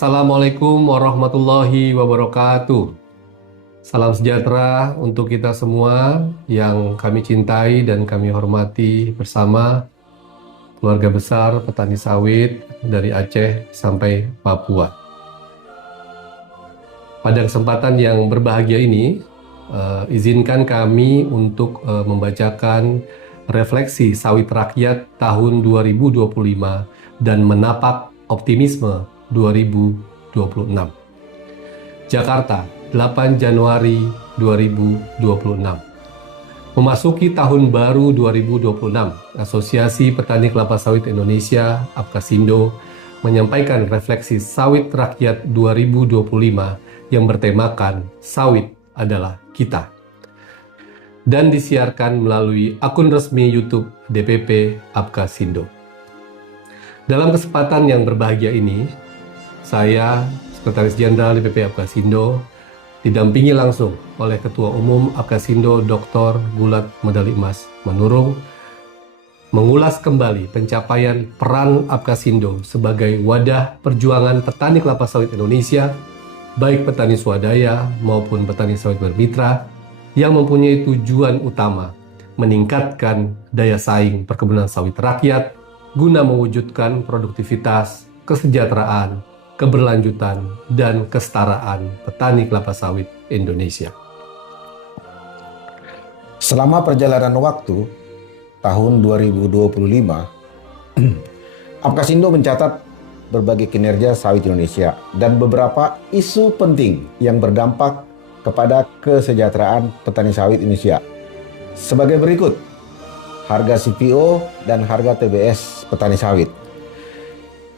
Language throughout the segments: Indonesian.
Assalamualaikum warahmatullahi wabarakatuh. Salam sejahtera untuk kita semua yang kami cintai dan kami hormati bersama keluarga besar petani sawit dari Aceh sampai Papua. Pada kesempatan yang berbahagia ini, izinkan kami untuk membacakan refleksi sawit rakyat tahun 2025 dan menapak optimisme 2026. Jakarta, 8 Januari 2026. Memasuki tahun baru 2026, Asosiasi Petani Kelapa Sawit Indonesia, APKASindo, menyampaikan refleksi sawit rakyat 2025 yang bertemakan Sawit adalah Kita, dan disiarkan melalui akun resmi YouTube DPP APKASindo. Dalam kesempatan yang berbahagia ini, saya, Sekretaris Jenderal DPP APKASindo, didampingi langsung oleh Ketua Umum APKASindo Dr. Gulat Medali Emas Manurung, mengulas kembali pencapaian peran APKASindo sebagai wadah perjuangan petani kelapa sawit Indonesia, baik petani swadaya maupun petani sawit bermitra, yang mempunyai tujuan utama meningkatkan daya saing perkebunan sawit rakyat guna mewujudkan produktivitas, kesejahteraan, keberlanjutan, dan kesetaraan petani kelapa sawit Indonesia. Selama perjalanan waktu, tahun 2025, APKASindo mencatat berbagai kinerja sawit Indonesia dan beberapa isu penting yang berdampak kepada kesejahteraan petani sawit Indonesia. Sebagai berikut, harga CPO dan harga TBS petani sawit.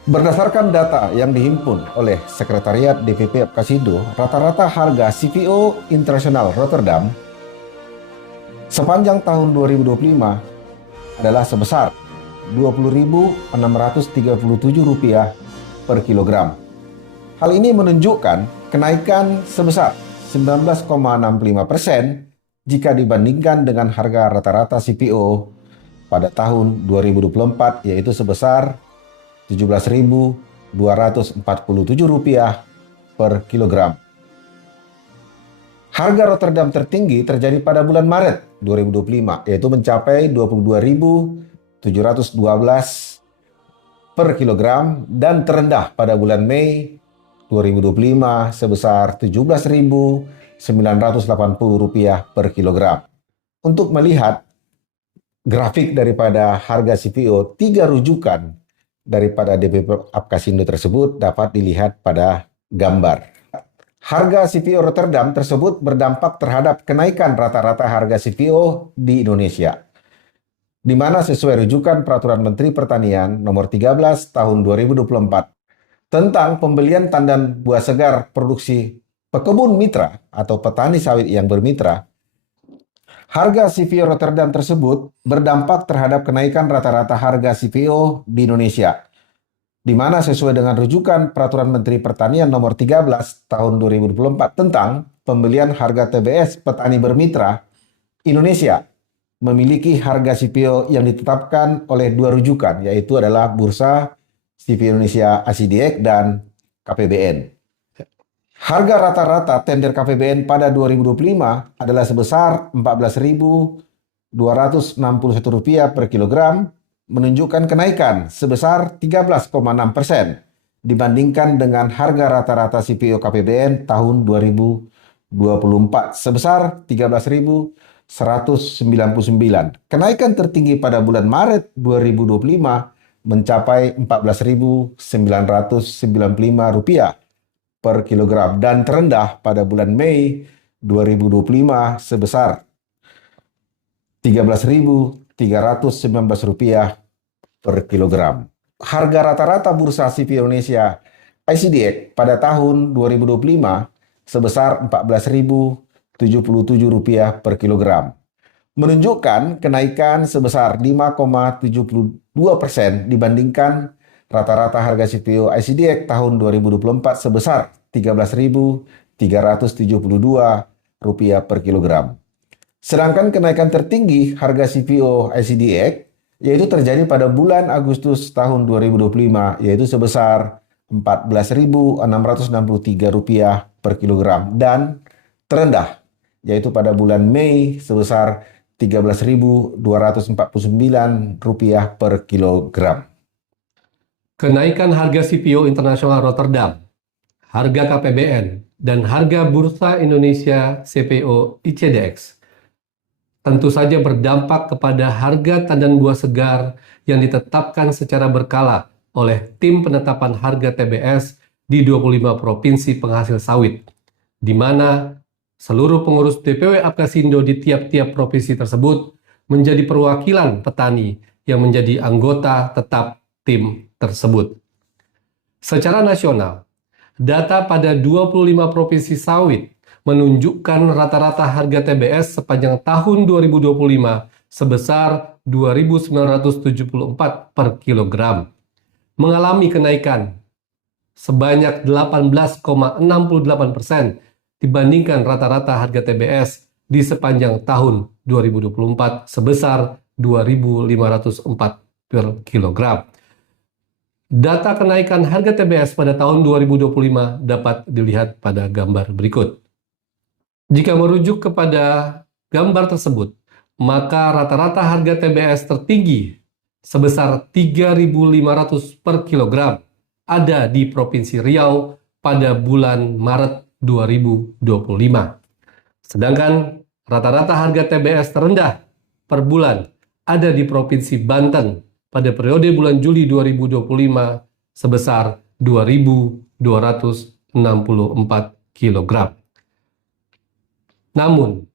Berdasarkan data yang dihimpun oleh Sekretariat DPP APKASindo, rata-rata harga CPO internasional Rotterdam sepanjang tahun 2025 adalah sebesar Rp20.637 per kilogram. Hal ini menunjukkan kenaikan sebesar 19,65% jika dibandingkan dengan harga rata-rata CPO pada tahun 2024, yaitu sebesar Rp17.247 per kilogram. Harga Rotterdam tertinggi terjadi pada bulan Maret 2025, yaitu mencapai Rp22.712 per kilogram, dan terendah pada bulan Mei 2025 sebesar Rp17.980 per kilogram. Untuk melihat grafik daripada harga CPO, 3 rujukan daripada DPP APKASindo tersebut dapat dilihat pada gambar. Harga CPO Rotterdam tersebut berdampak terhadap kenaikan rata-rata harga CPO di Indonesia, di mana sesuai rujukan Peraturan Menteri Pertanian Nomor 13 Tahun 2024 tentang pembelian tandan buah segar produksi pekebun mitra atau petani sawit yang bermitra, harga CPO Rotterdam tersebut berdampak terhadap kenaikan rata-rata harga CPO di Indonesia, di mana sesuai dengan rujukan Peraturan Menteri Pertanian Nomor 13 Tahun 2024 tentang pembelian harga TBS petani bermitra, Indonesia memiliki harga CPO yang ditetapkan oleh 2 rujukan, yaitu adalah Bursa CPO Indonesia ACDX dan KPBN. Harga rata-rata tender KPBN pada 2025 adalah sebesar Rp14.261 per kilogram, menunjukkan kenaikan sebesar 13,6% dibandingkan dengan harga rata-rata CPO KPBN tahun 2024 sebesar Rp13.199. Kenaikan tertinggi pada bulan Maret 2025 mencapai Rp14.995 per kilogram, dan terendah pada bulan Mei 2025 sebesar Rp13.319 per kilogram. Harga rata-rata bursa CPO Indonesia ICDX pada tahun 2025 sebesar Rp14.077 per kilogram, menunjukkan kenaikan sebesar 5,72% dibandingkan rata-rata harga CPO ICDX tahun 2024 sebesar Rp13.372 per kilogram. Sedangkan kenaikan tertinggi harga CPO ICDX yaitu terjadi pada bulan Agustus tahun 2025, yaitu sebesar Rp14.663 per kilogram dan terendah yaitu pada bulan Mei sebesar Rp13.249 per kilogram. Kenaikan harga CPO Internasional Rotterdam, harga KPBN, dan harga Bursa Indonesia CPO ICDX tentu saja berdampak kepada harga tandan buah segar yang ditetapkan secara berkala oleh tim penetapan harga TBS di 25 provinsi penghasil sawit, di mana seluruh pengurus DPW Apkasindo di tiap-tiap provinsi tersebut menjadi perwakilan petani yang menjadi anggota tetap tim tersebut. Secara nasional, data pada 25 provinsi sawit menunjukkan rata-rata harga TBS sepanjang tahun 2025 sebesar Rp2.974 per kilogram, mengalami kenaikan sebanyak 18,68% dibandingkan rata-rata harga TBS di sepanjang tahun 2024 sebesar Rp2.504 per kilogram. Data kenaikan harga TBS pada tahun 2025 dapat dilihat pada gambar berikut. Jika merujuk kepada gambar tersebut, maka rata-rata harga TBS tertinggi sebesar Rp3.500 per kilogram ada di Provinsi Riau pada bulan Maret 2025. Sedangkan rata-rata harga TBS terendah per bulan ada di Provinsi Banten pada periode bulan Juli 2025 sebesar 2.264 kg. Namun,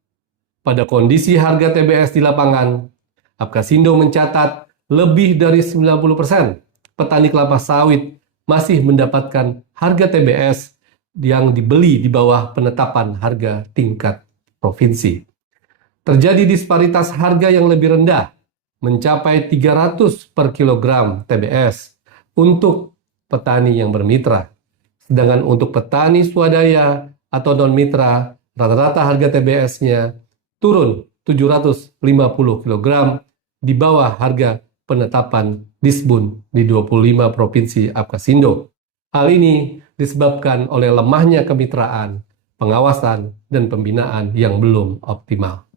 pada kondisi harga TBS di lapangan, Apkasindo mencatat lebih dari 90% petani kelapa sawit masih mendapatkan harga TBS yang dibeli di bawah penetapan harga tingkat provinsi. Terjadi disparitas harga yang lebih rendah, mencapai 300 per kilogram TBS untuk petani yang bermitra. Sedangkan untuk petani swadaya atau non-mitra, rata-rata harga TBS-nya turun 750 kg di bawah harga penetapan Disbun di 25 provinsi Apkasindo. Hal ini disebabkan oleh lemahnya kemitraan, pengawasan, dan pembinaan yang belum optimal.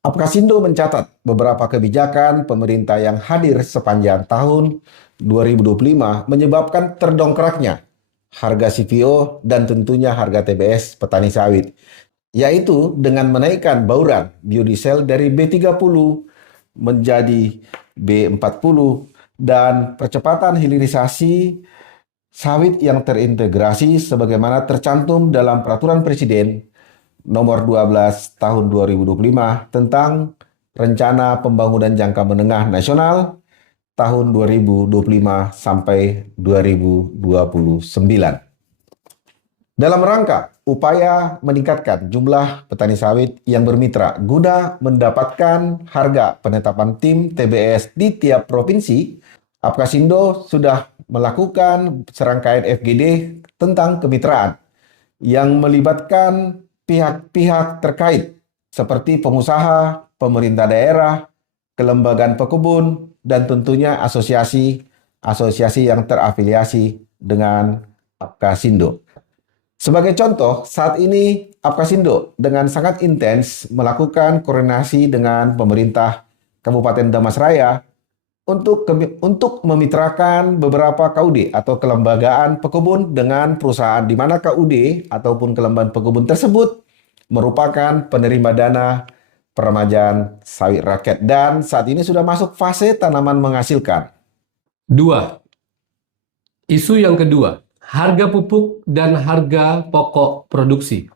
Apkasindo mencatat beberapa kebijakan pemerintah yang hadir sepanjang tahun 2025 menyebabkan terdongkraknya harga CPO dan tentunya harga TBS petani sawit, yaitu dengan menaikkan bauran biodiesel dari B30 menjadi B40 dan percepatan hilirisasi sawit yang terintegrasi sebagaimana tercantum dalam Peraturan Presiden Nomor 12 Tahun 2025 tentang Rencana Pembangunan Jangka Menengah Nasional tahun 2025 sampai 2029. Dalam rangka upaya meningkatkan jumlah petani sawit yang bermitra guna mendapatkan harga penetapan tim TBS di tiap provinsi, Apkasindo sudah melakukan serangkaian FGD tentang kemitraan yang melibatkan pihak-pihak terkait seperti pengusaha, pemerintah daerah, kelembagaan pekebun, dan tentunya asosiasi yang terafiliasi dengan Apkasindo. Sebagai contoh, saat ini Apkasindo dengan sangat intens melakukan koordinasi dengan pemerintah Kabupaten Damasraya untuk memitrakan beberapa KUD atau kelembagaan pekebun dengan perusahaan di mana KUD ataupun kelembagaan pekebun tersebut merupakan penerima dana peremajaan sawit rakyat dan saat ini sudah masuk fase tanaman menghasilkan. 2. Isu yang kedua, harga pupuk dan harga pokok produksi.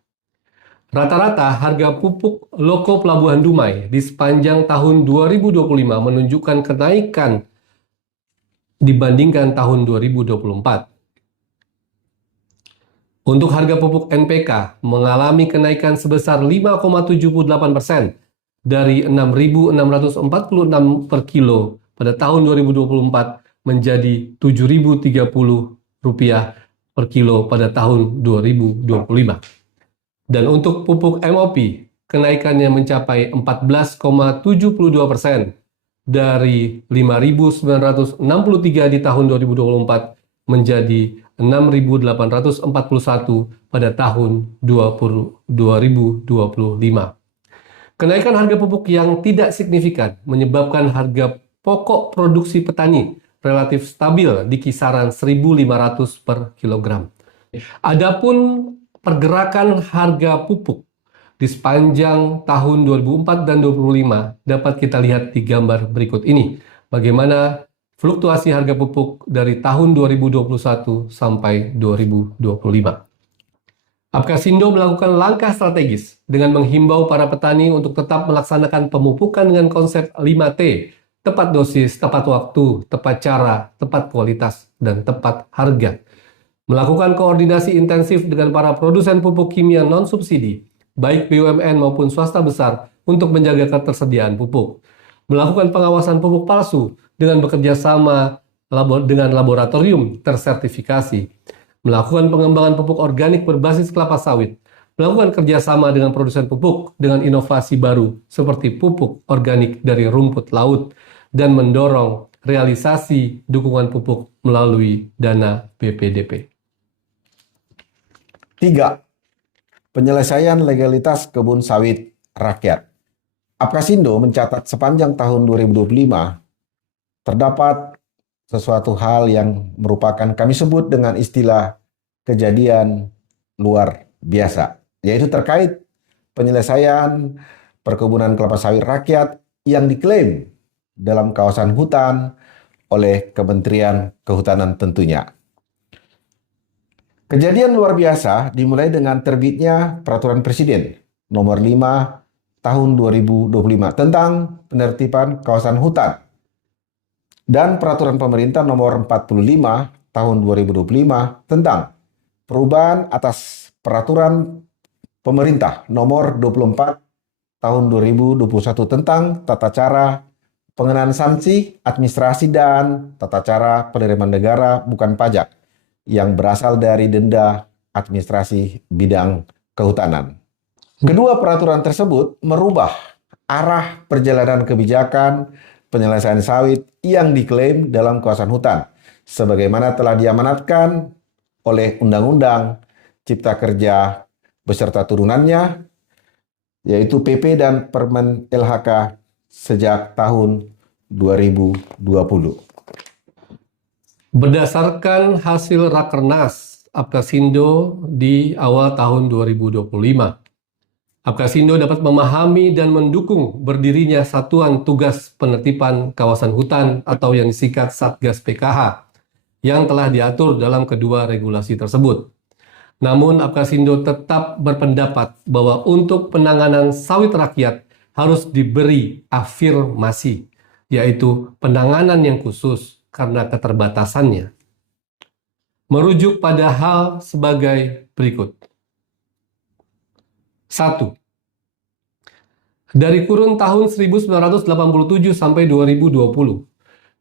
Rata-rata harga pupuk loko Pelabuhan Dumai di sepanjang tahun 2025 menunjukkan kenaikan dibandingkan tahun 2024. Untuk harga pupuk NPK mengalami kenaikan sebesar 5,78% dari Rp6.646 per kilo pada tahun 2024 menjadi Rp7.030 per kilo pada tahun 2025. Dan untuk pupuk MOP, kenaikannya mencapai 14,72% dari Rp5.963 di tahun 2024 menjadi 6.841 pada tahun 2025. Kenaikan harga pupuk yang tidak signifikan menyebabkan harga pokok produksi petani relatif stabil di kisaran 1.500 per kilogram. Adapun pergerakan harga pupuk di sepanjang tahun 2004 dan 2025 dapat kita lihat di gambar berikut ini. Bagaimana fluktuasi harga pupuk dari tahun 2021 sampai 2025. Apkasindo melakukan langkah strategis dengan menghimbau para petani untuk tetap melaksanakan pemupukan dengan konsep 5T, tepat dosis, tepat waktu, tepat cara, tepat kualitas, dan tepat harga. Melakukan koordinasi intensif dengan para produsen pupuk kimia non-subsidi, baik BUMN maupun swasta besar, untuk menjaga ketersediaan pupuk. Melakukan pengawasan pupuk palsu dengan bekerja sama dengan laboratorium tersertifikasi. Melakukan pengembangan pupuk organik berbasis kelapa sawit, melakukan kerjasama dengan produsen pupuk dengan inovasi baru seperti pupuk organik dari rumput laut, dan mendorong realisasi dukungan pupuk melalui dana BPDP. 3. Penyelesaian legalitas kebun sawit rakyat. Apkasindo mencatat sepanjang tahun 2025 terdapat sesuatu hal yang merupakan kami sebut dengan istilah kejadian luar biasa, yaitu terkait penyelesaian perkebunan kelapa sawit rakyat yang diklaim dalam kawasan hutan oleh Kementerian Kehutanan tentunya. Kejadian luar biasa dimulai dengan terbitnya Peraturan Presiden Nomor 5 Tahun 2025 tentang penertiban kawasan hutan dan Peraturan Pemerintah Nomor 45 Tahun 2025 tentang perubahan atas Peraturan Pemerintah Nomor 24 Tahun 2021 tentang tata cara pengenaan sanksi, administrasi, dan tata cara penerimaan negara bukan pajak yang berasal dari denda administrasi bidang kehutanan. Kedua peraturan tersebut merubah arah perjalanan kebijakan penyelesaian sawit yang diklaim dalam kawasan hutan, sebagaimana telah diamanatkan oleh Undang-Undang Cipta Kerja beserta turunannya, yaitu PP dan Permen LHK sejak tahun 2020. Berdasarkan hasil Rakernas Apkasindo di awal tahun 2025, Apkasindo dapat memahami dan mendukung berdirinya Satuan Tugas Penertiban Kawasan Hutan atau yang disingkat Satgas PKH yang telah diatur dalam kedua regulasi tersebut. Namun Apkasindo tetap berpendapat bahwa untuk penanganan sawit rakyat harus diberi afirmasi, yaitu penanganan yang khusus karena keterbatasannya. Merujuk pada hal sebagai berikut. 1. Dari kurun tahun 1987 sampai 2020,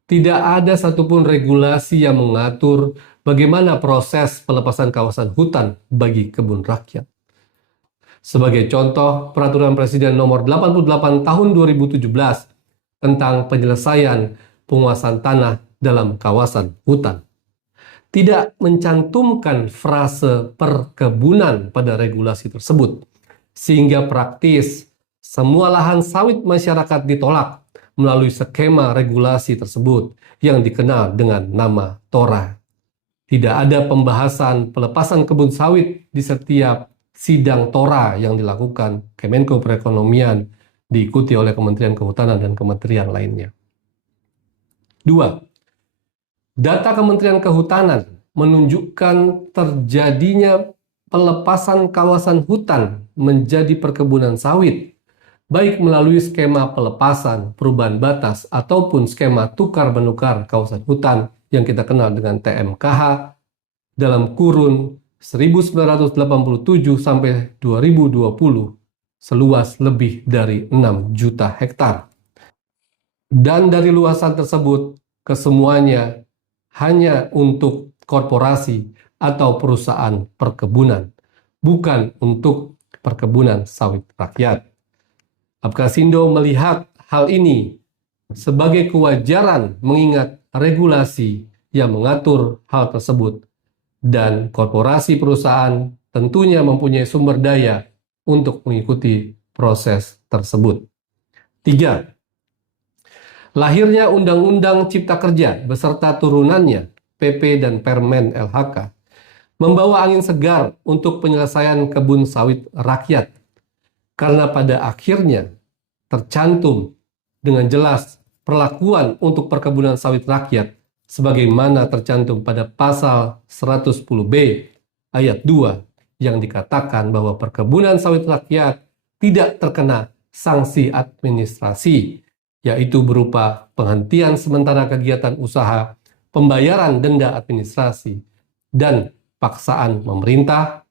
tidak ada satupun regulasi yang mengatur bagaimana proses pelepasan kawasan hutan bagi kebun rakyat. Sebagai contoh, Peraturan Presiden Nomor 88 Tahun 2017 tentang penyelesaian penguasaan tanah dalam kawasan hutan tidak mencantumkan frase perkebunan pada regulasi tersebut, sehingga praktis semua lahan sawit masyarakat ditolak melalui skema regulasi tersebut yang dikenal dengan nama TORA. Tidak ada pembahasan pelepasan kebun sawit di setiap sidang TORA yang dilakukan Kemenko Perekonomian, diikuti oleh Kementerian Kehutanan dan kementerian lainnya. 2. Data Kementerian Kehutanan menunjukkan terjadinya pelepasan kawasan hutan menjadi perkebunan sawit, baik melalui skema pelepasan, perubahan batas, ataupun skema tukar-menukar kawasan hutan yang kita kenal dengan TMKH dalam kurun 1987 sampai 2020 seluas lebih dari 6 juta hektar. Dan dari luasan tersebut, kesemuanya hanya untuk korporasi atau perusahaan perkebunan, bukan untuk perkebunan sawit rakyat. Apkasindo melihat hal ini sebagai kewajaran mengingat regulasi yang mengatur hal tersebut, dan korporasi perusahaan tentunya mempunyai sumber daya untuk mengikuti proses tersebut. 3. Lahirnya Undang-Undang Cipta Kerja beserta turunannya, PP dan Permen LHK, membawa angin segar untuk penyelesaian kebun sawit rakyat, karena pada akhirnya tercantum dengan jelas perlakuan untuk perkebunan sawit rakyat sebagaimana tercantum pada pasal 110B ayat 2 yang dikatakan bahwa perkebunan sawit rakyat tidak terkena sanksi administrasi, yaitu berupa penghentian sementara kegiatan usaha, pembayaran denda administrasi, dan paksaan pemerintah,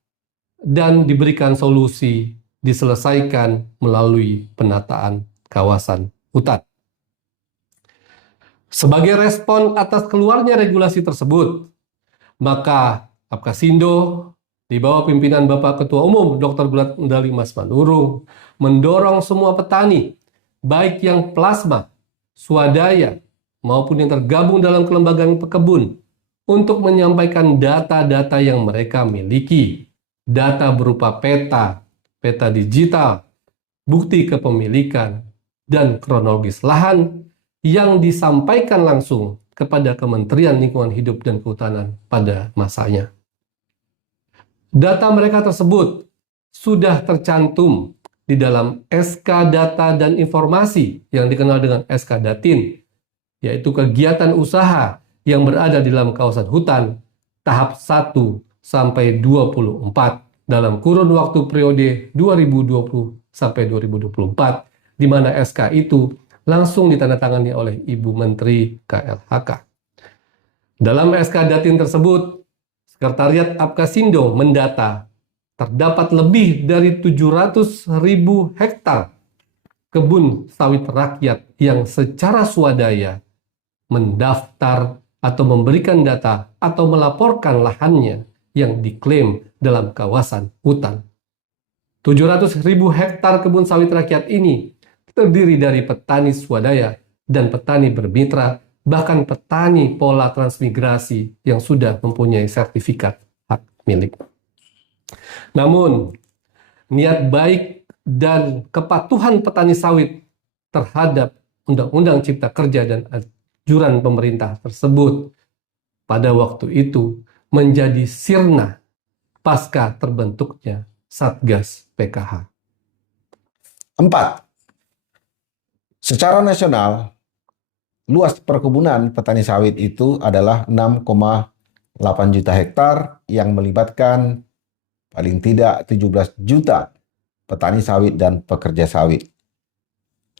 dan diberikan solusi diselesaikan melalui penataan kawasan hutan. Sebagai respon atas keluarnya regulasi tersebut, maka Apkasindo di bawah pimpinan Bapak Ketua Umum Dr. Gulat Medali Mas Manurung mendorong semua petani, baik yang plasma, swadaya, maupun yang tergabung dalam kelembagaan pekebun, untuk menyampaikan data-data yang mereka miliki. Data berupa peta, peta digital, bukti kepemilikan, dan kronologis lahan yang disampaikan langsung kepada Kementerian Lingkungan Hidup dan Kehutanan pada masanya. Data mereka tersebut sudah tercantum di dalam SK Data dan Informasi yang dikenal dengan SK Datin, yaitu kegiatan usaha yang berada di dalam kawasan hutan tahap 1 sampai 24 dalam kurun waktu periode 2020 sampai 2024, di mana SK itu langsung ditandatangani oleh Ibu Menteri KLHK. Dalam SK Datin tersebut, Sekretariat Apkasindo mendata terdapat lebih dari 700.000 hektar kebun sawit rakyat yang secara swadaya mendaftar atau memberikan data atau melaporkan lahannya yang diklaim dalam kawasan hutan. 700.000 hektar kebun sawit rakyat ini terdiri dari petani swadaya dan petani bermitra, bahkan petani pola transmigrasi yang sudah mempunyai sertifikat hak milik. Namun, niat baik dan kepatuhan petani sawit terhadap Undang-Undang Cipta Kerja dan anjuran pemerintah tersebut pada waktu itu menjadi sirna pasca terbentuknya Satgas PKH. 4. Secara nasional, luas perkebunan petani sawit itu adalah 6,8 juta hektar yang melibatkan paling tidak 17 juta petani sawit dan pekerja sawit.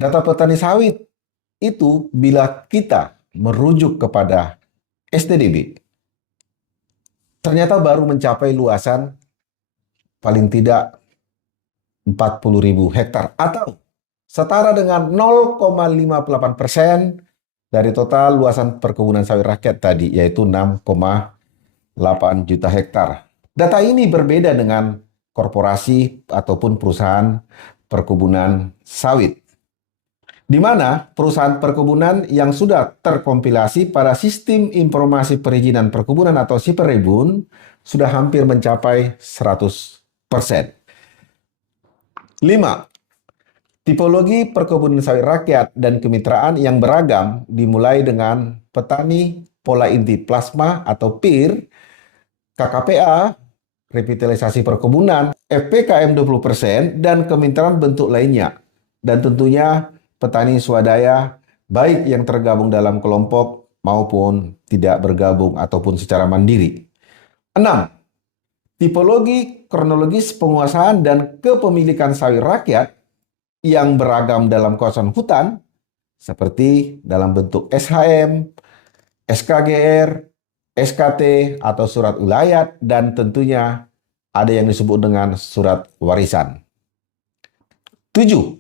Data petani sawit itu bila kita merujuk kepada STDB, ternyata baru mencapai luasan paling tidak 40.000 hektar atau setara dengan 0,58% dari total luasan perkebunan sawit rakyat tadi, yaitu 6,8 juta hektar. Data ini berbeda dengan korporasi ataupun perusahaan perkebunan sawit, di mana perusahaan perkebunan yang sudah terkompilasi pada Sistem Informasi Perizinan Perkebunan atau SIPEREBUN sudah hampir mencapai 100%. 5. Tipologi perkebunan sawit rakyat dan kemitraan yang beragam dimulai dengan petani pola inti plasma atau PIR, KKPA, revitalisasi perkebunan, FPKM 20%, dan kemitraan bentuk lainnya. Dan tentunya petani swadaya, baik yang tergabung dalam kelompok maupun tidak bergabung ataupun secara mandiri. 6. Tipologi kronologis penguasaan dan kepemilikan sawit rakyat yang beragam dalam kawasan hutan, seperti dalam bentuk SHM, SKGR, SKT atau surat ulayat, dan tentunya ada yang disebut dengan surat warisan. 7.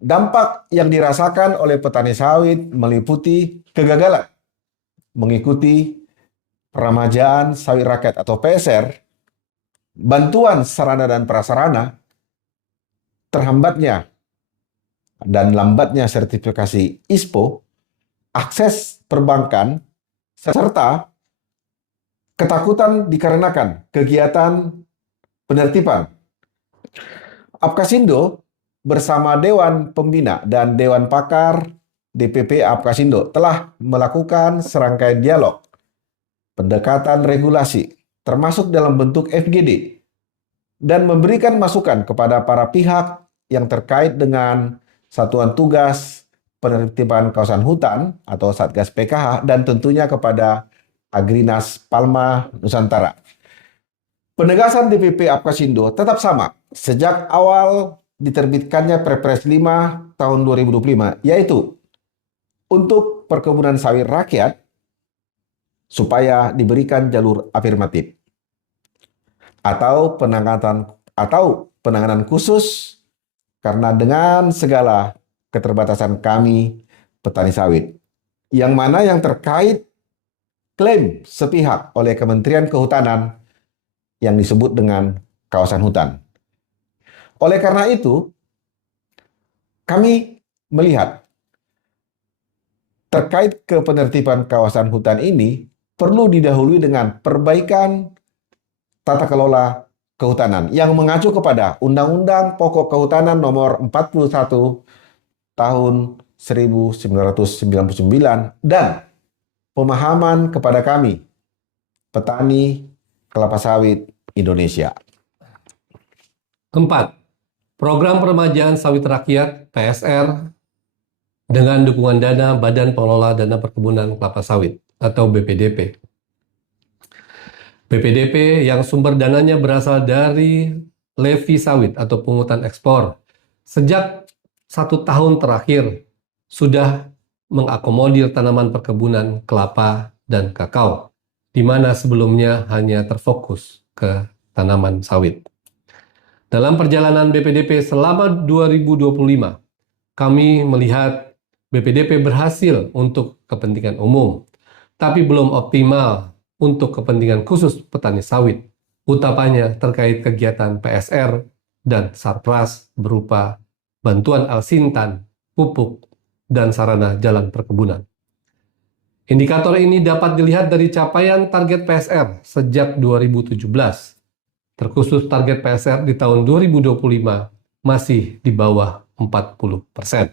Dampak yang dirasakan oleh petani sawit meliputi kegagalan mengikuti peremajaan sawit rakyat atau PSR, bantuan sarana dan prasarana, terhambatnya dan lambatnya sertifikasi ISPO, akses perbankan, serta ketakutan dikarenakan kegiatan penertiban. Apkasindo bersama Dewan Pembina dan Dewan Pakar DPP Apkasindo telah melakukan serangkaian dialog, pendekatan regulasi, termasuk dalam bentuk FGD, dan memberikan masukan kepada para pihak yang terkait dengan Satuan Tugas Penertiban Kawasan Hutan atau Satgas PKH dan tentunya kepada Agrinas Palma Nusantara. Penegasan DPP Apkasindo tetap sama sejak awal diterbitkannya Perpres 5 tahun 2025, yaitu untuk perkebunan sawit rakyat supaya diberikan jalur afirmatif atau penanganan khusus karena dengan segala keterbatasan kami petani sawit, yang mana yang terkait klaim sepihak oleh Kementerian Kehutanan yang disebut dengan kawasan hutan. Oleh karena itu, kami melihat terkait kepenertiban kawasan hutan ini perlu didahului dengan perbaikan tata kelola kehutanan yang mengacu kepada Undang-Undang Pokok Kehutanan Nomor 41 Tahun 1999 dan pemahaman kepada kami, petani kelapa sawit Indonesia. 4. Program Peremajaan Sawit Rakyat (PSR) dengan dukungan dana Badan Pengelola Dana Perkebunan Kelapa Sawit atau BPDP. BPDP yang sumber dananya berasal dari levy sawit atau pungutan ekspor sejak 1 tahun terakhir sudah mengakomodir tanaman perkebunan kelapa dan kakao, di mana sebelumnya hanya terfokus ke tanaman sawit. Dalam perjalanan BPDP selama 2025, kami melihat BPDP berhasil untuk kepentingan umum, tapi belum optimal untuk kepentingan khusus petani sawit, utamanya terkait kegiatan PSR dan Sarpras berupa bantuan alsintan, pupuk, dan sarana jalan perkebunan. Indikator ini dapat dilihat dari capaian target PSR sejak 2017. Terkhusus target PSR di tahun 2025 masih di bawah 40%.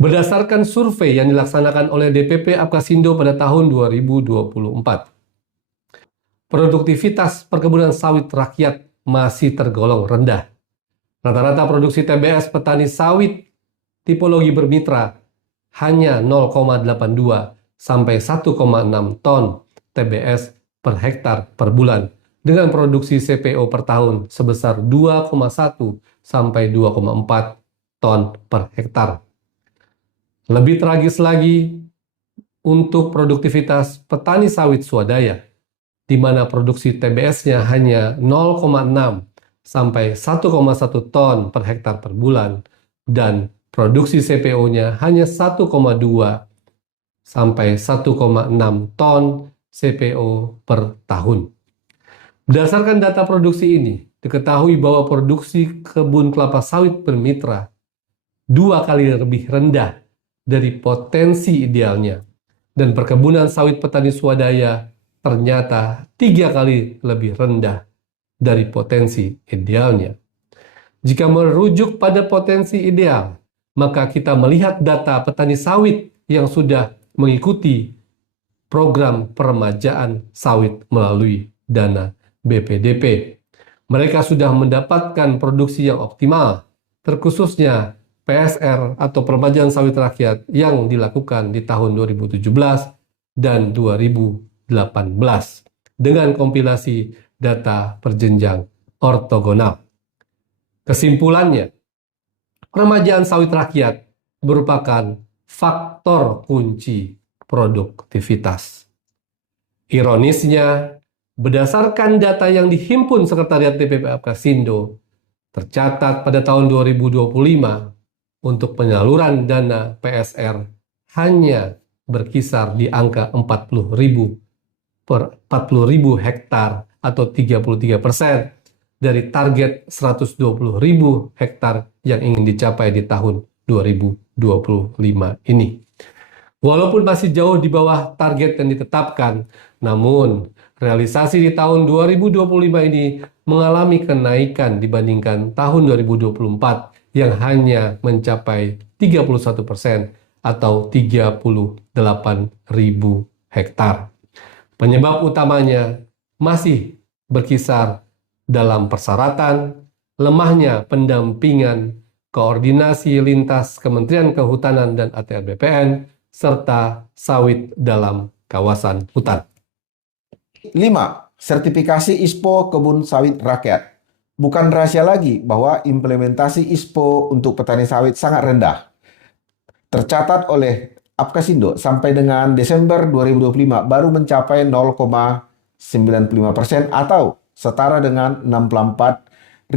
Berdasarkan survei yang dilaksanakan oleh DPP Apkasindo pada tahun 2024, produktivitas perkebunan sawit rakyat masih tergolong rendah. Rata-rata produksi TBS petani sawit tipologi bermitra hanya 0,82 sampai 1,6 ton TBS per hektar per bulan, dengan produksi CPO per tahun sebesar 2,1 sampai 2,4 ton per hektar. Lebih tragis lagi untuk produktivitas petani sawit swadaya, di mana produksi TBS-nya hanya 0,6 sampai 1,1 ton per hektar per bulan, dan produksi CPO-nya hanya 1,2 sampai 1,6 ton CPO per tahun. Berdasarkan data produksi ini, diketahui bahwa produksi kebun kelapa sawit bermitra 2 kali lebih rendah dari potensi idealnya, dan perkebunan sawit petani swadaya ternyata 3 kali lebih rendah dari potensi idealnya. Jika merujuk pada potensi ideal, maka kita melihat data petani sawit yang sudah mengikuti program peremajaan sawit melalui dana BPDP. Mereka sudah mendapatkan produksi yang optimal, terkhususnya PSR atau peremajaan sawit rakyat yang dilakukan di tahun 2017 dan 2018 dengan kompilasi data berjenjang ortogonal. Kesimpulannya, peremajaan sawit rakyat merupakan faktor kunci produktivitas. Ironisnya, berdasarkan data yang dihimpun Sekretariat DPP Apkasindo, tercatat pada tahun 2025 untuk penyaluran dana PSR hanya berkisar di angka 40.000 per 40.000 hektar atau 33% dari target 120.000 hektar yang ingin dicapai di tahun 2025 ini. Walaupun masih jauh di bawah target yang ditetapkan, namun realisasi di tahun 2025 ini mengalami kenaikan dibandingkan tahun 2024 yang hanya mencapai 31% atau 38.000 hektar. Penyebab utamanya masih berkisar dalam persyaratan, lemahnya pendampingan, koordinasi lintas Kementerian Kehutanan dan ATR BPN, serta sawit dalam kawasan hutan. 5. Sertifikasi ISPO kebun sawit rakyat. Bukan rahasia lagi bahwa implementasi ISPO untuk petani sawit sangat rendah. Tercatat oleh Apkasindo sampai dengan Desember 2025 baru mencapai 0,95% atau setara dengan 64.600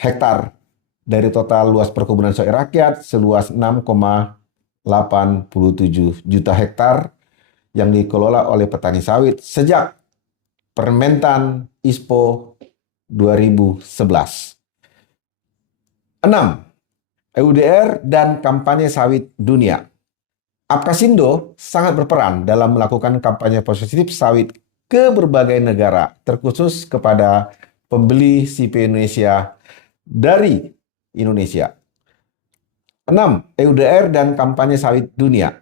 hektar dari total luas perkebunan sawit rakyat seluas 6,87 juta hektar yang dikelola oleh petani sawit sejak Permentan ISPO 2011. 6. EUDR dan kampanye sawit dunia. Apkasindo sangat berperan dalam melakukan kampanye positif sawit ke berbagai negara, terkhusus kepada pembeli CP Indonesia dari Indonesia. 6. EUDR dan kampanye sawit dunia.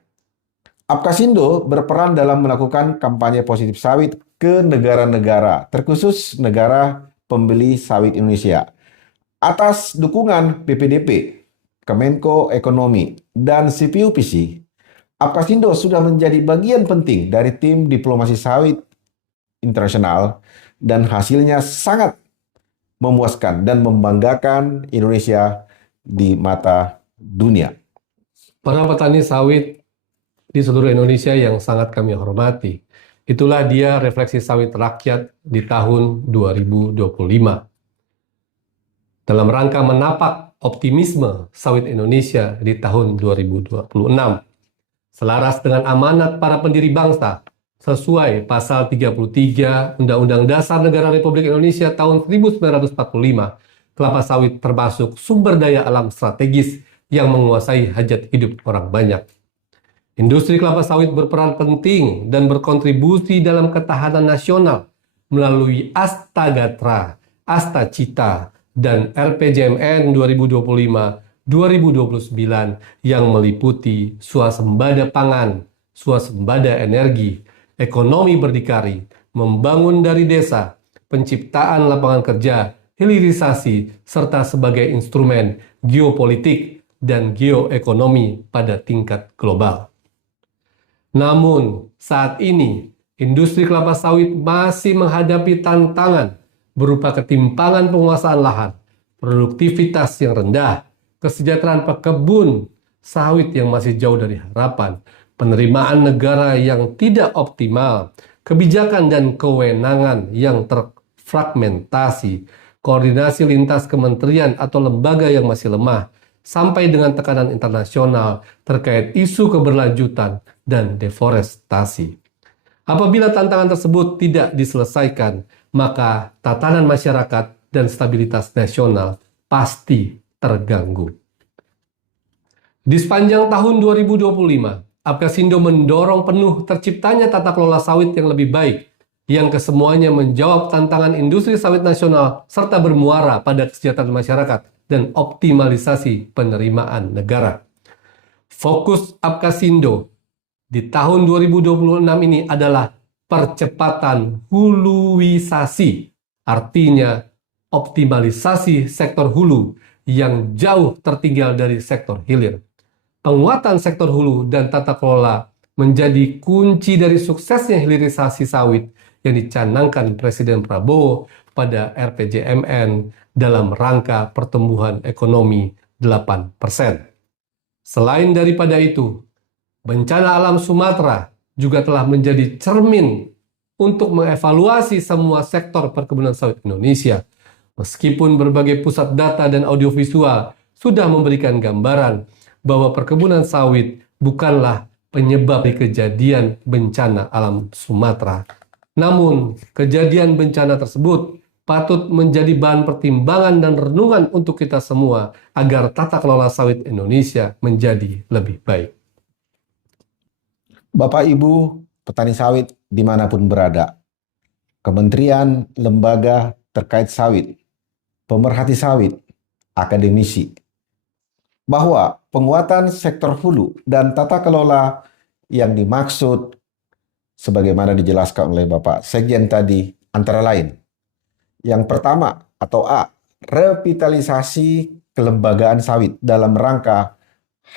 Apkasindo berperan dalam melakukan kampanye positif sawit ke negara-negara, terkhusus negara pembeli sawit Indonesia. Atas dukungan BPDP, Kemenko Ekonomi, dan CPUPC, Apkasindo sudah menjadi bagian penting dari tim diplomasi sawit internasional dan hasilnya sangat memuaskan dan membanggakan Indonesia di mata dunia. Para petani sawit di seluruh Indonesia yang sangat kami hormati, itulah dia refleksi sawit rakyat di tahun 2025. Dalam rangka menapak optimisme sawit Indonesia di tahun 2026. Selaras dengan amanat para pendiri bangsa, sesuai pasal 33 Undang-Undang Dasar Negara Republik Indonesia tahun 1945, kelapa sawit termasuk sumber daya alam strategis yang menguasai hajat hidup orang banyak. Industri kelapa sawit berperan penting dan berkontribusi dalam ketahanan nasional melalui Astagatra, Astacita, dan RPJMN 2025-2029 yang meliputi swasembada pangan, swasembada energi, ekonomi berdikari, membangun dari desa, penciptaan lapangan kerja, hilirisasi, serta sebagai instrumen geopolitik dan geoekonomi pada tingkat global. Namun, saat ini, industri kelapa sawit masih menghadapi tantangan berupa ketimpangan penguasaan lahan, produktivitas yang rendah, kesejahteraan pekebun sawit yang masih jauh dari harapan, penerimaan negara yang tidak optimal, kebijakan dan kewenangan yang terfragmentasi, koordinasi lintas kementerian atau lembaga yang masih lemah, sampai dengan tekanan internasional terkait isu keberlanjutan dan deforestasi. Apabila tantangan tersebut tidak diselesaikan, maka tatanan masyarakat dan stabilitas nasional pasti terganggu. Di sepanjang tahun 2025, Apkasindo mendorong penuh terciptanya tata kelola sawit yang lebih baik, yang kesemuanya menjawab tantangan industri sawit nasional serta bermuara pada kesejahteraan masyarakat dan optimalisasi penerimaan negara. Fokus Apkasindo di tahun 2026 ini adalah percepatan huluisasi, artinya optimalisasi sektor hulu yang jauh tertinggal dari sektor hilir. Penguatan sektor hulu dan tata kelola menjadi kunci dari suksesnya hilirisasi sawit yang dicanangkan Presiden Prabowo pada RPJMN dalam rangka pertumbuhan ekonomi 8%. Selain daripada itu, bencana alam Sumatera juga telah menjadi cermin untuk mengevaluasi semua sektor perkebunan sawit Indonesia. Meskipun berbagai pusat data dan audiovisual sudah memberikan gambaran bahwa perkebunan sawit bukanlah penyebab dari kejadian bencana alam Sumatera. Namun, kejadian bencana tersebut patut menjadi bahan pertimbangan dan renungan untuk kita semua agar tata kelola sawit Indonesia menjadi lebih baik. Bapak Ibu petani sawit dimanapun berada, kementerian, lembaga terkait sawit, pemerhati sawit, akademisi, bahwa penguatan sektor hulu dan tata kelola yang dimaksud sebagaimana dijelaskan oleh Bapak Sekjen tadi antara lain. Yang pertama atau A, revitalisasi kelembagaan sawit dalam rangka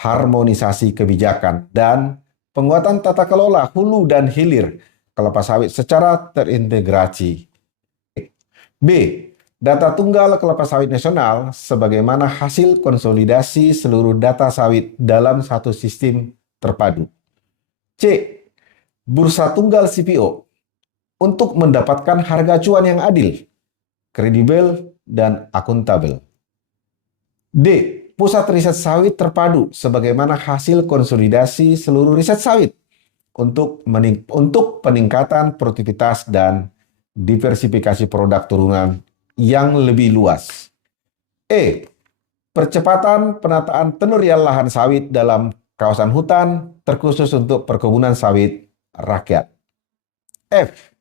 harmonisasi kebijakan dan penguatan tata kelola hulu dan hilir kelapa sawit secara terintegrasi. B, data tunggal kelapa sawit nasional sebagaimana hasil konsolidasi seluruh data sawit dalam satu sistem terpadu. C, bursa tunggal CPO untuk mendapatkan harga acuan yang adil, kredibel, dan akuntabel. D, pusat riset sawit terpadu sebagaimana hasil konsolidasi seluruh riset sawit untuk peningkatan produktivitas dan diversifikasi produk turunan yang lebih luas. E, percepatan penataan tenur real lahan sawit dalam kawasan hutan terkhusus untuk perkebunan sawit rakyat. F,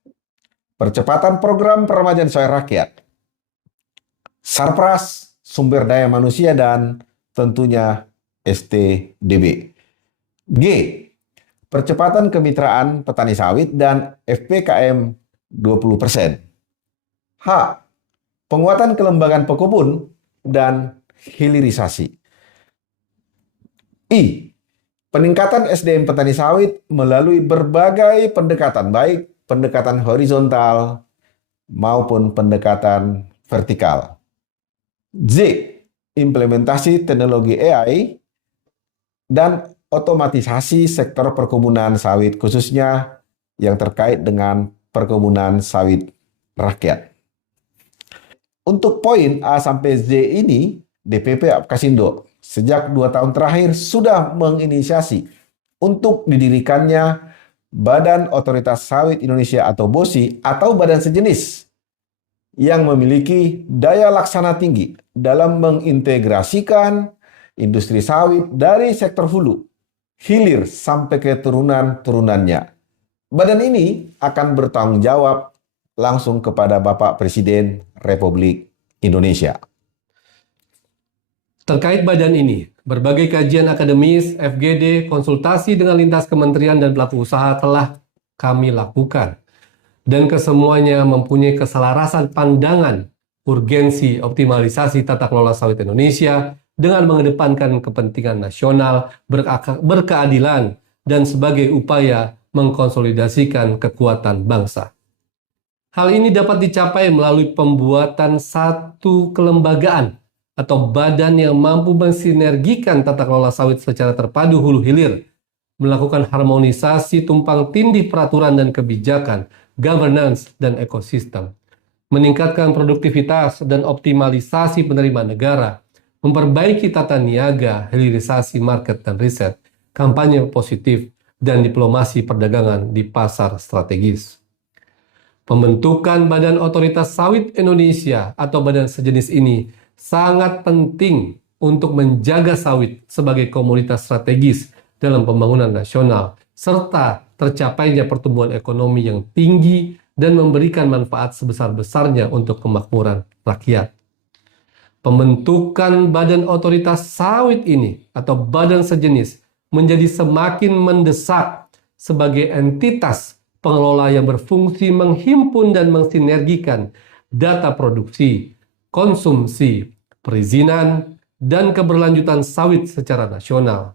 percepatan program peremajaan sawit rakyat. Sarpras, sumber daya manusia, dan tentunya STDB. G, percepatan kemitraan petani sawit dan FPKM 20%. H, penguatan kelembagaan pekebun dan hilirisasi. I, peningkatan SDM petani sawit melalui berbagai pendekatan, baik pendekatan horizontal maupun pendekatan vertikal. Z, implementasi teknologi AI dan otomatisasi sektor perkebunan sawit khususnya yang terkait dengan perkebunan sawit rakyat. Untuk poin A sampai Z ini, DPP Apkasindo sejak 2 tahun terakhir sudah menginisiasi untuk didirikannya Badan Otoritas Sawit Indonesia atau BOSI atau badan sejenis yang memiliki daya laksana tinggi dalam mengintegrasikan industri sawit dari sektor hulu, hilir sampai ke turunan-turunannya. Badan ini akan bertanggung jawab langsung kepada Bapak Presiden Republik Indonesia. Terkait badan ini, berbagai kajian akademis, FGD, konsultasi dengan lintas kementerian dan pelaku usaha telah kami lakukan. Dan kesemuanya mempunyai keselarasan pandangan urgensi optimalisasi tata kelola sawit Indonesia dengan mengedepankan kepentingan nasional, berkeadilan, dan sebagai upaya mengkonsolidasikan kekuatan bangsa. Hal ini dapat dicapai melalui pembuatan satu kelembagaan atau badan yang mampu mensinergikan tata kelola sawit secara terpadu hulu hilir, melakukan harmonisasi tumpang tindih peraturan dan kebijakan, governance, dan ekosistem, meningkatkan produktivitas dan optimalisasi penerimaan negara, memperbaiki tata niaga, hilirisasi market dan riset, kampanye positif, dan diplomasi perdagangan di pasar strategis. Pembentukan Badan Otoritas Sawit Indonesia atau badan sejenis ini sangat penting untuk menjaga sawit sebagai komoditas strategis dalam pembangunan nasional, serta tercapainya pertumbuhan ekonomi yang tinggi dan memberikan manfaat sebesar-besarnya untuk kemakmuran rakyat. Pembentukan Badan Otoritas Sawit ini atau badan sejenis menjadi semakin mendesak sebagai entitas pengelola yang berfungsi menghimpun dan mensinergikan data produksi, konsumsi, perizinan, dan keberlanjutan sawit secara nasional.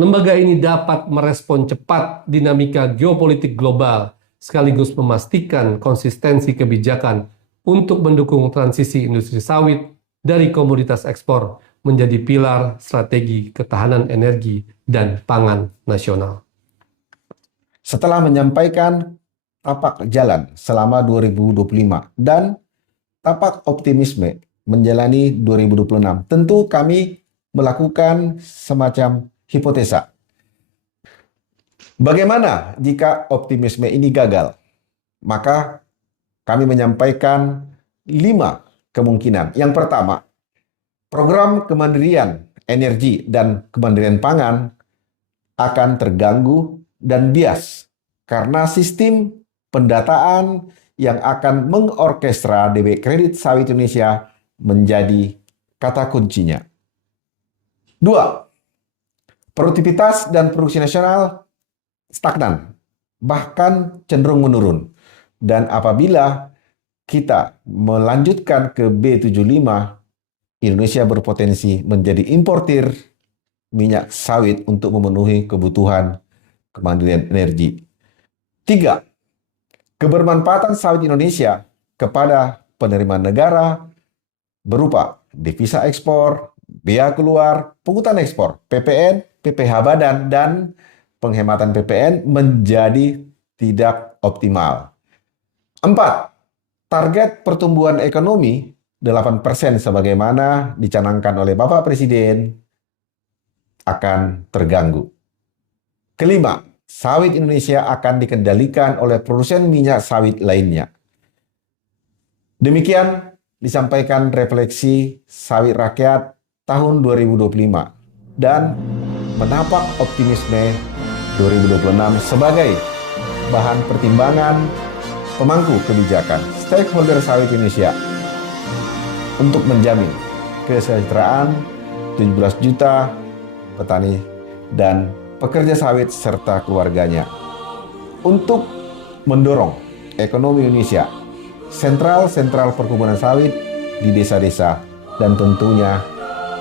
Lembaga ini dapat merespon cepat dinamika geopolitik global, sekaligus memastikan konsistensi kebijakan untuk mendukung transisi industri sawit dari komoditas ekspor menjadi pilar strategi ketahanan energi dan pangan nasional. Setelah menyampaikan tapak jalan selama 2025 dan tapak optimisme menjalani 2026, tentu kami melakukan semacam hipotesa. Bagaimana jika optimisme ini gagal? Maka kami menyampaikan 5 kemungkinan. Yang pertama, program kemandirian energi dan kemandirian pangan akan terganggu dan bias karena sistem pendataan yang akan mengorkestra debit kredit sawit Indonesia menjadi kata kuncinya. 2. Produktivitas dan produksi nasional stagnan, bahkan cenderung menurun. Dan apabila kita melanjutkan ke B75, Indonesia berpotensi menjadi importir minyak sawit untuk memenuhi kebutuhan kemandirian energi. 3. Kebermanfaatan sawit Indonesia kepada penerimaan negara berupa devisa ekspor, bea keluar, pungutan ekspor, PPN, PPh badan, dan penghematan PPN menjadi tidak optimal. 4. Target pertumbuhan ekonomi 8% sebagaimana dicanangkan oleh Bapak Presiden akan terganggu. Kelima, sawit Indonesia akan dikendalikan oleh produsen minyak sawit lainnya. Demikian disampaikan refleksi sawit rakyat tahun 2025 dan menapak optimisme 2026 sebagai bahan pertimbangan pemangku kebijakan stakeholder sawit Indonesia untuk menjamin kesejahteraan 17 juta petani dan pekerja sawit serta keluarganya. Untuk mendorong ekonomi Indonesia, sentral-sentral perkebunan sawit di desa-desa, dan tentunya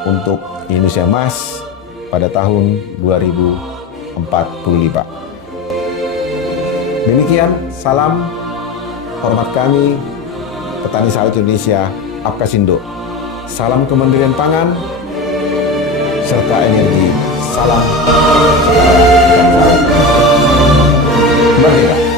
untuk Indonesia Emas pada tahun 2045. Demikian, salam hormat kami, petani sawit Indonesia, Apkasindo. Salam kemandirian pangan serta energi. Salam merdeka.